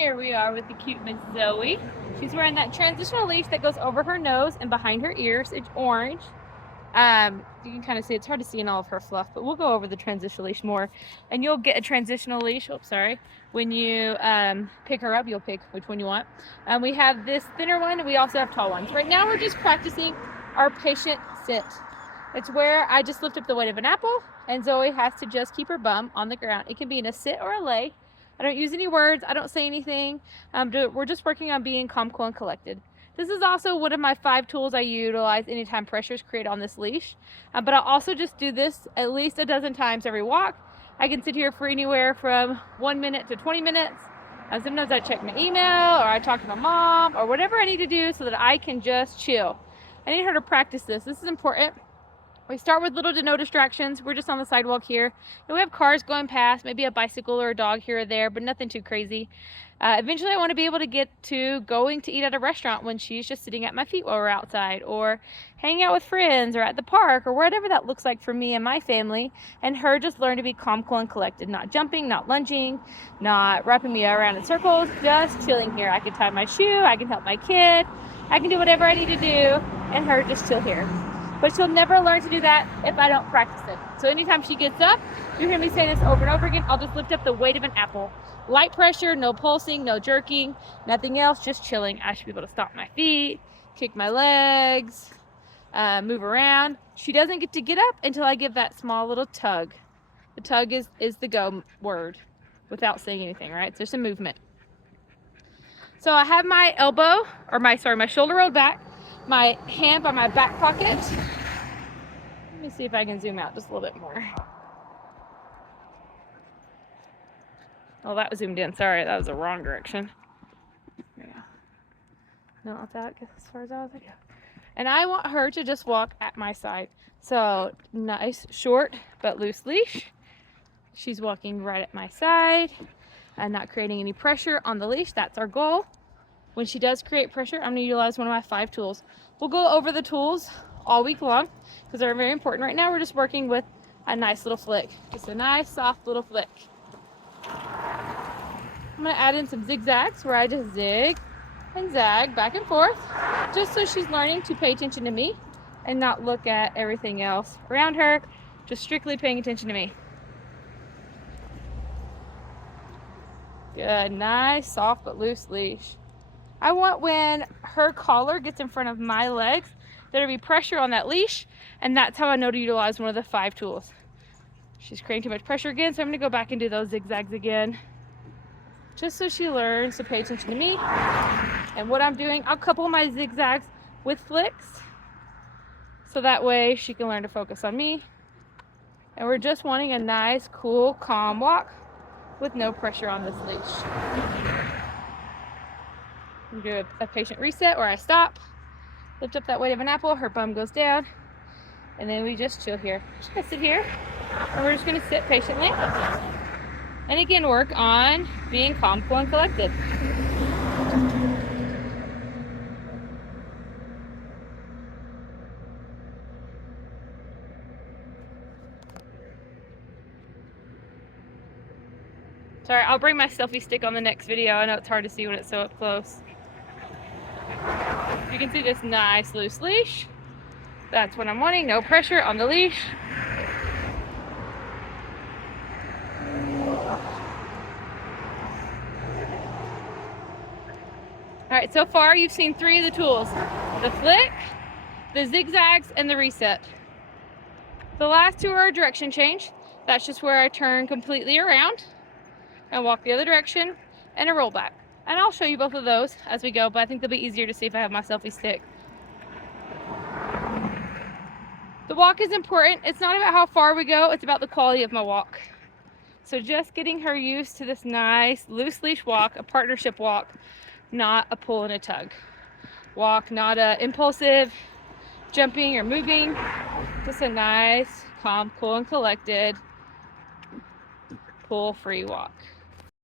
Here we are with the cute Miss Zoe. She's wearing that transitional leash that goes over her nose and behind her ears. It's orange. You can kind of see, it's hard to see in all of her fluff, but we'll go over the transitional leash more. And you'll get a transitional leash, when you pick her up, you'll pick which one you want. We have this thinner one, and we also have tall ones. Right now we're just practicing our patient sit. It's where I just lift up the weight of an apple, and Zoe has to just keep her bum on the ground. It can be in a sit or a lay. I don't use any words, I don't say anything. We're just working on being calm, cool, and collected. This is also one of my 5 tools I utilize anytime pressure is created on this leash. But I'll also just do this at least a dozen times every walk. I can sit here for anywhere from 1 minute to 20 minutes. Sometimes I check my email, or I talk to my mom, or whatever I need to do so that I can just chill. I need her to practice this. This is important. We start with little to no distractions. We're just on the sidewalk here. And we have cars going past, maybe a bicycle or a dog here or there, but nothing too crazy. Eventually I want to be able to get to going to eat at a restaurant when she's just sitting at my feet while we're outside, or hanging out with friends, or at the park, or whatever that looks like for me and my family, and her just learn to be calm, cool, and collected. Not jumping, not lunging, not wrapping me around in circles, just chilling here. I can tie my shoe, I can help my kid, I can do whatever I need to do, and her just chill here. But she'll never learn to do that if I don't practice it. So anytime she gets up, you hear me say this over and over again, I'll just lift up the weight of an apple. Light pressure, no pulsing, no jerking, nothing else, just chilling. I should be able to stomp my feet, kick my legs, move around. She doesn't get to get up until I give that small little tug. The tug is the go word without saying anything, right? It's just a movement. So I have my elbow, or my shoulder rolled back, my hand by my back pocket. Let me see if I can zoom out just a little bit more. Oh, that was zoomed in. Sorry, that was the wrong direction. Yeah. No, not that, as far as I was like. And I want her to just walk at my side. So nice, short, but loose leash. She's walking right at my side and not creating any pressure on the leash. That's our goal. When she does create pressure, I'm going to utilize one of my 5 tools. We'll go over the tools all week long because they're very important. Right now we're just working with a nice little flick. Just a nice soft little flick. I'm going to add in some zigzags where I just zig and zag back and forth, just so she's learning to pay attention to me and not look at everything else around her, just strictly paying attention to me. Good, nice, soft but loose leash. I want when her collar gets in front of my legs, there'll be pressure on that leash, and that's how I know to utilize one of the 5 tools. She's creating too much pressure again, so I'm going to go back and do those zigzags again, just so she learns to pay attention to me. And what I'm doing, I'll couple my zigzags with flicks, so that way she can learn to focus on me. And we're just wanting a nice, cool, calm walk with no pressure on this leash. Do a patient reset where I stop, lift up that weight of an apple, her bum goes down, and then we just chill here. Just gonna sit here, and we're just gonna sit patiently. And again, work on being calm, cool, and collected. Sorry, I'll bring my selfie stick on the next video. I know it's hard to see when it's so up close. You can see this nice loose leash. That's what I'm wanting, no pressure on the leash. All right, so far you've seen 3 of the tools: the flick, the zigzags, and the reset. The last 2 are a direction change. That's just where I turn completely around and walk the other direction, and a roll back. And I'll show you both of those as we go, but I think they'll be easier to see if I have my selfie stick. The walk is important. It's not about how far we go, it's about the quality of my walk. So just getting her used to this nice loose leash walk, a partnership walk, not a pull and a tug. Walk, not a impulsive jumping or moving, just a nice, calm, cool, and collected, pull-free walk.